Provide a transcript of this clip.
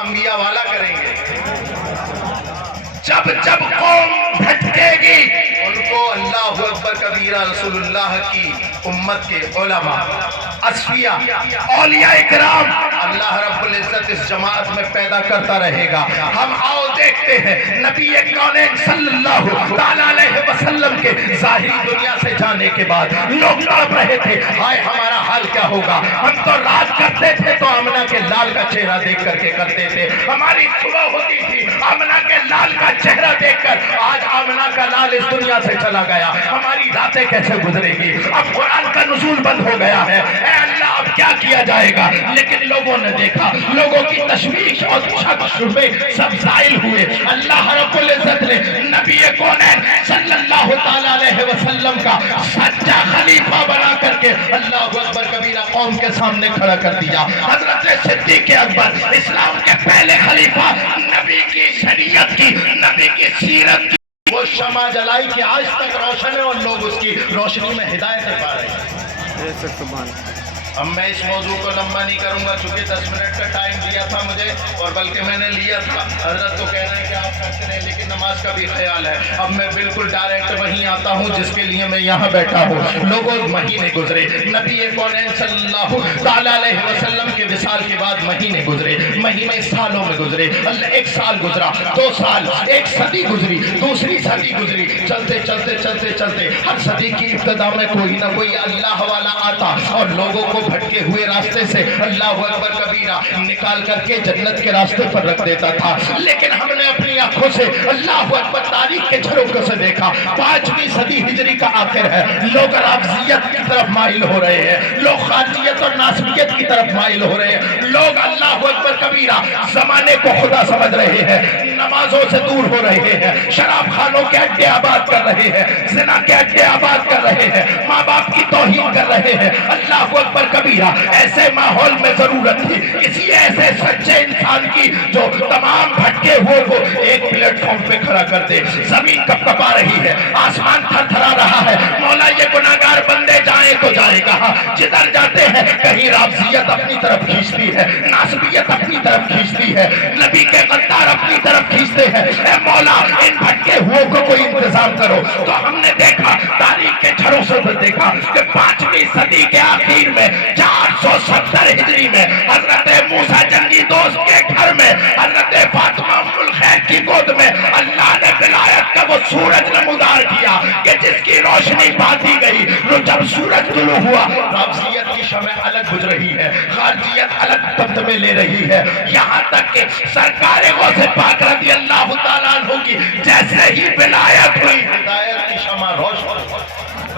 انبیاء والا کریں گے. جب جب قوم بھٹکے گی ان کو اللہ اکبر کبیرہ رسول اللہ کی امت کے علماء، اصفیاء، اولیاء اکرام اللہ رب العزت اس جماعت میں پیدا کرتا رہے گا. ہم آؤ دیکھتے ہیں نبی کونین صلی اللہ تعالیٰ علیہ وسلم کے ظاہری دنیا سے جانے کے بعد لوگ تڑپ رہے تھے، ہائے ہمارا حال کیا ہوگا. ہم تو رات کرتے تھے تو آمنہ کے لال کا چہرہ دیکھ کر کے کرتے تھے. ہماری صبح ہوتی تھی آمنہ کے لال کا چہرہ دیکھ کر. آج آمنہ کا لال اس دنیا سے چلا گیا، ہماری راتیں کیسے گزرے گی. اب قرآن کا نزول بند ہو گیا ہے. اے اللہ اب کیا کیا جائے گا. لیکن لوگوں نے دیکھا، لوگوں کی تشویش اور شک شبے سب زائل ہوئے. اللہ رب العزت نے نبی کونین صلی اللہ تعالیٰ علیہ وسلم کا سچا خلیفہ بنا کر کے اللہ اکبر کبیرہ قوم کے سامنے کھڑا کر دیا. حضرت صدیق اکبر اسلام کے پہلے خلیفہ، نبی کی شریعت کی، نبی کی سیرت کی وہ شمع جلائی کہ آج تک روشن ہے اور لوگ اس کی روشنی میں ہدایتیں پا رہے ہیں. اب میں اس موضوع کو لمبا نہیں کروں گا چونکہ 10 منٹ کا ٹائم دیا تھا مجھے، اور بلکہ میں نے لیا تھا. حضرت تو کہہ رہے ہیں کہ آپ کرتے رہے لیکن نماز کا بھی خیال ہے. اب میں بالکل ڈائریکٹ وہیں آتا ہوں جس کے لیے میں یہاں بیٹھا ہوں. لوگوں مہینے گزرے، نبی کونین صلی اللہ تعالیٰ علیہ وسلم کے وصال کے بعد مہینے گزرے، مہینے سالوں میں گزرے. ایک سال گزرا، 2 سال، ایک صدی گزری، دوسری صدی گزری. چلتے چلتے چلتے چلتے ہر صدی کی ابتدا میں کوئی نہ کوئی اللہ والا آتا اور لوگوں کو بھٹکے ہوئے راستے سے اللہ اکبر کبیرہ نکال کر کے جنت کے راستے پر رکھ دیتا تھا. لیکن ہم نے اپنی آنکھوں سے اللہ اکبر تاریخ کے جھروکوں سے دیکھا 5ویں صدی ہجری کا آخر ہے. لوگ رافضیت کی طرف مائل ہو رہے ہیں، لوگ خارجیت اور ناصبیت کی طرف مائل ہو رہے ہیں. لوگ اللہ اکبر کبیرہ زمانے کو خدا سمجھ رہے ہیں، نمازوں سے دور ہو رہے ہیں، شراب خانوں کے اڈے آباد کر رہے ہیں، زنا کے اڈے آباد کر رہے ہیں، ماں باپ کی توہین کر رہے ہیں. اللہ اکبر کبیرہ ایسے ماحول میں ضرورت تھی کسی ایسے سچے انسان کی جو تمام بھٹکے ہوئے کو ایک پلیٹ فارم پہ کھڑا کر دے. زمین کپ کپا رہی ہے، آسمان تھر تھرا رہا ہے. مولا یہ گناہگار بندے جائیں تو جائے کہاں. جدھر جاتے ہیں کہیں رافضیت اپنی طرف کھینچتی ہے، ناصبیت اپنی طرف کھینچتی ہے، نبی کے غدار اپنی طرف کھینچتے ہیں. اے مولا ان بھٹکے ہوئے کو کوئی انتظام کرو. تو ہم نے دیکھا تاریخ کے جھروسوں سے دیکھا کہ 5ویں صدی کے آخر میں 470 ہجری میں حضرت موسیٰ جنگی دوست کے گھر میں حضرت فاطمہ ام الخیر کی گود میں اللہ نے ولایت کا وہ سورج نمودار کیا کہ جس کی روشنی باندھی گئی. جب سورج طلوع ہوا رافضیت کی شمع الگ بجھ رہی ہے، خارجیت الگ دمدمے لے رہی ہے. یہاں تک کہ سرکار غوث پاک رضی اللہ تعالیٰ عنہ کی جیسے ہی ولایت ہوئی